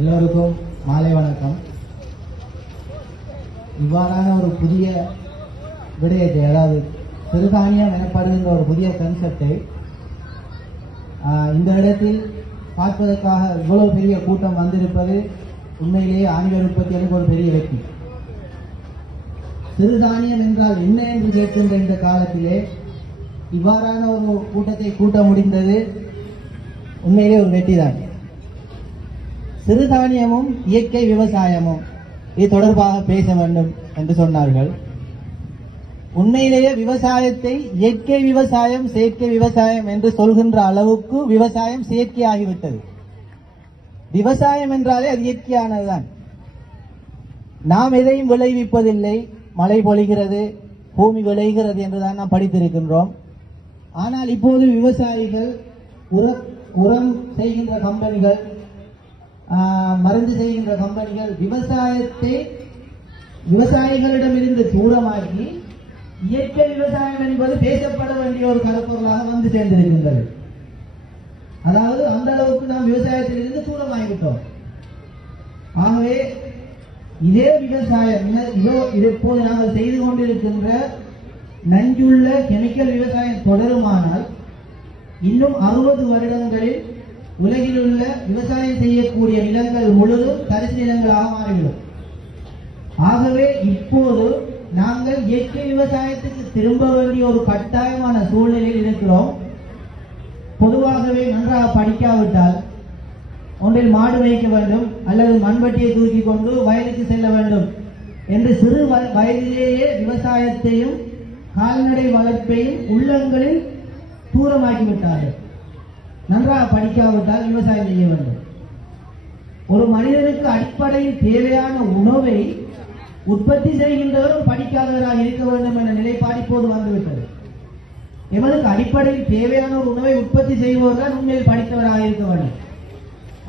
எல்லோருக்கும் மாலை வணக்கம். இவ்வாறான ஒரு புதிய விடயத்தை அதாவது சிறுதானியம் எனப்படுகின்ற ஒரு புதிய கன்செப்டை இந்த இடத்தில் பார்ப்பதற்காக இவ்வளவு பெரிய கூட்டம் வந்திருப்பது உண்மையிலேயே ஆண்கள் எனக்கு ஒரு பெரிய வெற்றி. சிறுதானியம் என்றால் என்ன என்று கேட்கின்ற இந்த காலத்திலே இவ்வாறான ஒரு கூட்டத்தை கூட்ட முடிந்தது உண்மையிலே ஒரு வெற்றிதான். சிறுதானியமும் இயற்கை விவசாயமும் இது தொடர்பாக பேச வேண்டும் என்று சொன்னார்கள். உண்மையிலேயே விவசாயத்தை இயற்கை விவசாயம் செயற்கை விவசாயம் என்று சொல்கின்ற அளவுக்கு விவசாயம் செயற்கையாகிவிட்டது. விவசாயம் என்றாலே அது இயற்கையானதுதான். நாம் எதையும் விளைவிப்பதில்லை. மழை பொழிகிறது பூமி விளைகிறது என்றுதான் நாம் படித்திருக்கின்றோம். ஆனால் இப்போது விவசாயிகள் உரம் செய்கின்ற கம்பெனிகள் மருந்து செய்கின்ற கம்பெனிகள் விவசாயத்தை விவசாயிகளிடமிருந்து தூரமாக்கி இயற்கை விவசாயம் என்பது பேசப்பட வேண்டிய ஒரு கருப்பொருளாக வந்து சேர்ந்திருக்கின்றது. அதாவது அந்த அளவுக்கு நாம் விவசாயத்திலிருந்து தூரமாகிவிட்டோம். ஆகவே இதே விவசாயம் இப்போது நாங்கள் செய்து கொண்டிருக்கின்ற நஞ்சுள்ள கெமிக்கல் விவசாயம் தொடருமானால் இன்னும் அறுபது வருடங்களில் உலகில் உள்ள விவசாயம் செய்யக்கூடிய நிலங்கள் முழுதும் தரிசு நிலங்களாக மாறிவிடும். ஆகவே இப்போது நாங்கள் இயற்கை விவசாயத்துக்கு திரும்ப வேண்டிய ஒரு கட்டாயமான சூழ்நிலையில் இருக்கிறோம். பொதுவாகவே நன்றாக படிக்காவிட்டால் ஒன்றில் மாடு வைக்க வேண்டும் அல்லது மண்வெட்டியை தூக்கி கொண்டு வயலுக்கு செல்ல வேண்டும் என்று சிறு வயதிலேயே விவசாயத்தையும் கால்நடை வளர்ப்பையும் உள்ளங்களில் தூரமாக்கிவிட்டார்கள். நன்றாக படிக்காவிட்டால் விவசாயம் செய்ய வேண்டும். ஒரு மனிதனுக்கு அடிப்படையில் தேவையான உணவை உற்பத்தி செய்கின்றவரும் படிக்காதவராக இருக்க வேண்டும் என்ற நிலைப்பாடு இப்போது வந்துவிட்டது. எமதுக்கு அடிப்படையில் தேவையான ஒரு உணவை உற்பத்தி செய்பவர் தான் உண்மையில் படித்தவராக இருக்க வேண்டும்.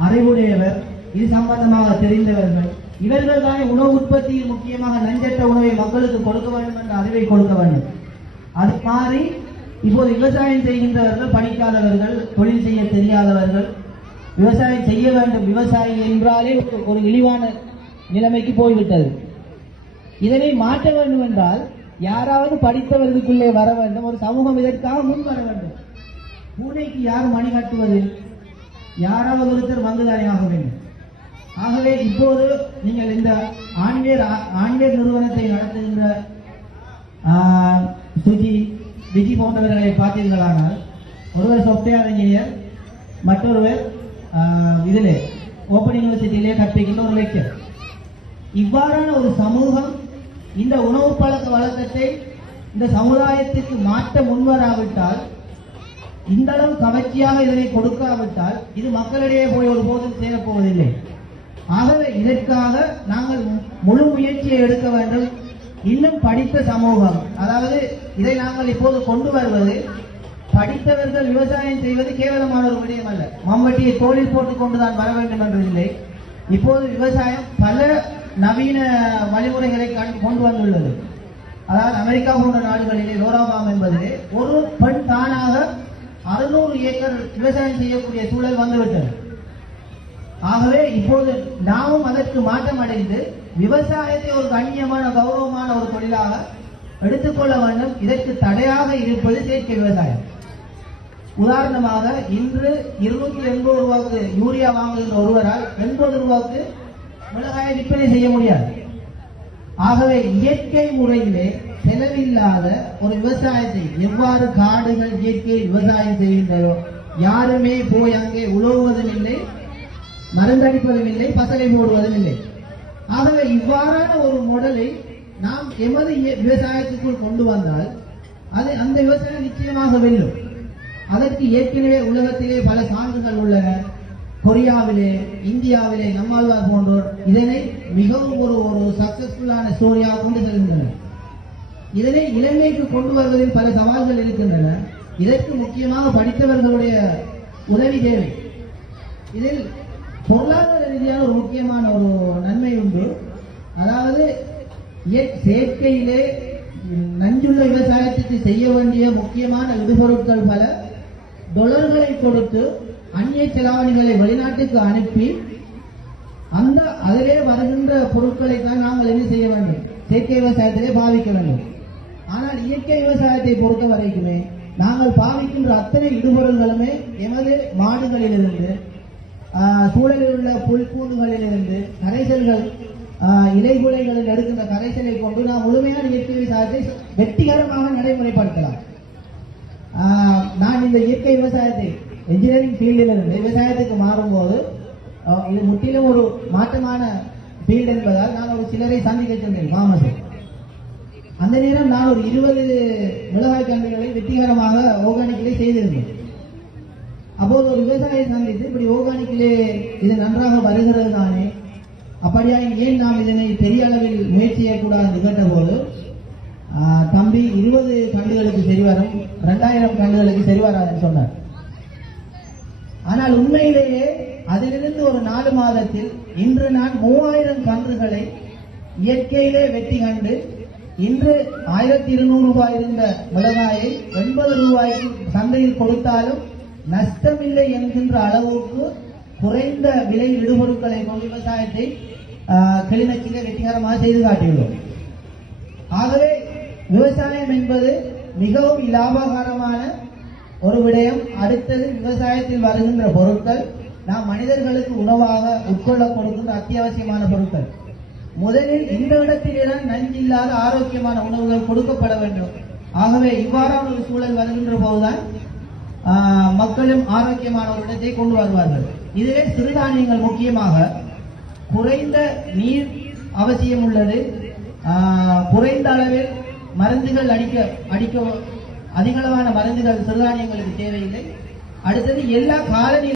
அறிவுடையவர் இது சம்பந்தமாக தெரிந்தவர்கள் இவர்கள் தானே உணவு உற்பத்தியில் முக்கியமாக நஞ்சற்ற உணவை மக்களுக்கு கொடுக்க வேண்டும் என்ற அறிவை கொடுக்க வேண்டும். அது மாறி இப்போது விவசாயம் செய்கின்றவர்கள் படிக்காதவர்கள் தொழில் செய்ய தெரியாதவர்கள் விவசாயம் செய்ய வேண்டும். விவசாயி என்றாலே ஒரு- இழிவான நிலைமைக்கு போய்விட்டது. இதனை மாற்ற வேண்டும் என்றால் யாராவது படித்தவர்களுக்குள்ளே வர வேண்டும். ஒரு சமூகம் இதற்காக முன் வர வேண்டும். பூனைக்கு யார் மணி கட்டுவது யாராவது ஒருத்தர் வந்துதானே ஆக வேண்டும். ஆகவே இப்போது நீங்கள் இந்த ஆண்வேர் ஆண்வேர் நிறுவனத்தை நடத்துகின்ற போன்றவர்களை பார்த்தீர்களானால் ஒருவர் சாஃப்ட்வேர் இன்ஜினியர் மற்றொருவர் இதில் ஓப்பன் யூனிவர்சிட்டியிலே கற்பிக்கின்ற ஒரு லெக்சர் இவ்வாறான ஒரு சமூகம் இந்த உணவு பழக்க வழக்கத்தை இந்த சமுதாயத்திற்கு மாற்ற முன்வராவிட்டால் இந்த அளவு கவர்ச்சியாக இதனை கொடுக்காவிட்டால் இது மக்களிடையே போய் ஒருபோதும் சேரப்போவதில்லை. ஆகவே இதற்காக நாங்கள் முழு முயற்சியை எடுக்க வேண்டும். இன்னும் படித்த சமூகம் அதாவது இதை நாங்கள் இப்போது கொண்டு வருவது படித்தவர்கள் விவசாயம் செய்வது கேவலமான ஒரு விடயம் அல்ல. மம்பட்டியை தோளில் போட்டுக் கொண்டுதான் வர வேண்டும் என்றதில்லை இப்போது விவசாயம் பல நவீன வழிமுறைகளை கொண்டு வந்துள்ளது. அதாவது அமெரிக்கா போன்ற நாடுகளிலே லோராபாம் என்பது ஒரு பெண் தானாக அறுநூறு ஏக்கர் விவசாயம் செய்யக்கூடிய சூழல் வந்துவிட்டது. ஆகவே இப்போது நாமும் அதற்கு மாற்றம் அடைந்து விவசாயத்தை ஒரு கண்ணியமான கௌரவமான ஒரு தொழிலாக எடுத்துக்கொள்ள வேண்டும். இதற்கு தடையாக இருப்பது செயற்கை விவசாயம். உதாரணமாக இன்று இருநூத்தி எண்பது ரூபாய்க்கு யூரியா வாங்குகின்ற ஒருவரால் எண்பது ரூபாய்க்கு மிளகாயை விற்பனை செய்ய முடியாது. ஆகவே இயற்கை முறையிலே செலவில்லாத ஒரு விவசாயத்தை எவ்வாறு காடுகள் இயற்கை விவசாயம் செய்கின்றதோ யாருமே போய் அங்கே உழவுவதும் இல்லை. மருந்தடிப்பதும் இல்லை பசலை போடுவதும் இல்லை ஆகவே இவ்வாறான ஒரு முடலை நாம் எமது விவசாயத்துக்குள் கொண்டு வந்தால் அது அந்த விவசாயம் நிச்சயமாக வெல்லும். அதற்கு ஏற்கனவே உலகத்திலே பல சான்றுகள் உள்ளன. கொரியாவிலே இந்தியாவிலே நம்மாழ்வார் போன்றோர் இதனை மிகவும் ஒரு ஒரு சக்சஸ்ஃபுல்லான ஸ்டோரியாக கொண்டு செல்கின்றனர். இதனை இலங்கைக்கு கொண்டு வருவதில் பல சவால்கள் இருக்கின்றன. இதற்கு முக்கியமாக படித்தவர்களுடைய உதவி தேவை. இதில் பொருளாதார ரீதியான ஒரு முக்கியமான ஒரு நன்மை உண்டு. அதாவது செயற்கையிலே நஞ்சுள்ள விவசாயத்துக்கு செய்ய வேண்டிய முக்கியமான இடுபொருட்கள் பல. டொலர்களை கொடுத்து அந்நிய செலாவணிகளை வெளிநாட்டுக்கு அனுப்பி அந்த அதிலே வருகின்ற பொருட்களை தான் நாங்கள் என்ன செய்ய வேண்டும்? செயற்கை விவசாயத்திலே பாவிக்க வேண்டும். ஆனால் இயற்கை விவசாயத்தை பொறுத்த வரைக்குமே நாங்கள் பாவிக்கின்ற அத்தனை இடுபொருள்களுமே எமது மாடுகளிலிருந்து சூழலில் உள்ள புல்கூண்டுகளிலிருந்து கரைசல்கள் இலைகுலைகளில் எடுக்கின்ற கரைசலை கொண்டு நாம் முழுமையான இயற்கை விவசாயத்தை வெற்றிகரமாக நடைமுறைப்படுத்தலாம். நான் இந்த இயற்கை விவசாயத்தை என்ஜினியரிங் ஃபீல்டிலிருந்து விவசாயத்துக்கு மாறும்போது இது முற்றிலும் ஒரு மாற்றமான ஃபீல்டு என்பதால் நான் ஒரு சிலரை சந்திக்க சொன்னேன் மாமசை. அந்த நேரம் நான் ஒரு இருபது மிளகாய் கன்றுகளை வெற்றிகரமாக ஓர்கானிக்கிலே செய்திருந்தேன். அப்போது ஒரு விவசாயியை சந்தித்து இப்படி ஓர்கானிக்கிலே இது நன்றாக வருகிறது தானே? அப்படியா ஏன் நாம் இதனை பெரிய அளவில் முயற்சி செய்யக்கூடாது? கேட்டபோது ஆஹ், தம்பி இருபது கண்டுகளுக்கு சரி வரும் ரெண்டாயிரம் கண்டுகளுக்கு சரி வராதுன்னு சொன்னார். ஆனால் உண்மையிலேயே அதிலிருந்து ஒரு நாலு மாதத்தில் இன்று நான் மூவாயிரம் கன்றுகளை இயற்கையிலே வெட்டி கண்டு இன்று ஆயிரத்தி இருநூறு ரூபாய் இருந்த மிளகாயை எண்பது ரூபாய்க்கு சந்தையில் கொடுத்தாலும் நஷ்டமில்லை என்கின்ற அளவுக்கு குறைந்த விலை இடுபொருட்களை கொண்டு விவசாயத்தை ஆஹ், வெற்றிகரமாக செய்து காட்டியுள்ளோம். ஆகவே விவசாயம் என்பது மிகவும் லாபகரமான ஒரு விடயம். அடுத்தது விவசாயத்தில் வருகின்ற பொருட்கள் நாம் மனிதர்களுக்கு உணவாக உட்கொள்ள கொடுக்கின்ற அத்தியாவசியமான பொருட்கள். முதலில் இந்த இடத்திலேதான் நஞ்சு இல்லாத ஆரோக்கியமான உணவுகள் கொடுக்கப்பட வேண்டும். ஆகவே இவ்வாறான ஒரு சூழல் வருகின்ற போதுதான் மக்களும் ஆரோக்கியமான ஒரு இடத்தை கொண்டு வருவார்கள். இதிலே சிறுதானியங்கள் முக்கியமாக குறைந்த நீர் அவசியம் உள்ளது. ஆஹ், குறைந்த அளவில் மருந்துகள் அடிக்க அடிக்க அதிகளவான மருந்துகள் சிறுதானியங்களுக்கு தேவையில்லை. அடுத்தது எல்லா காலநிலை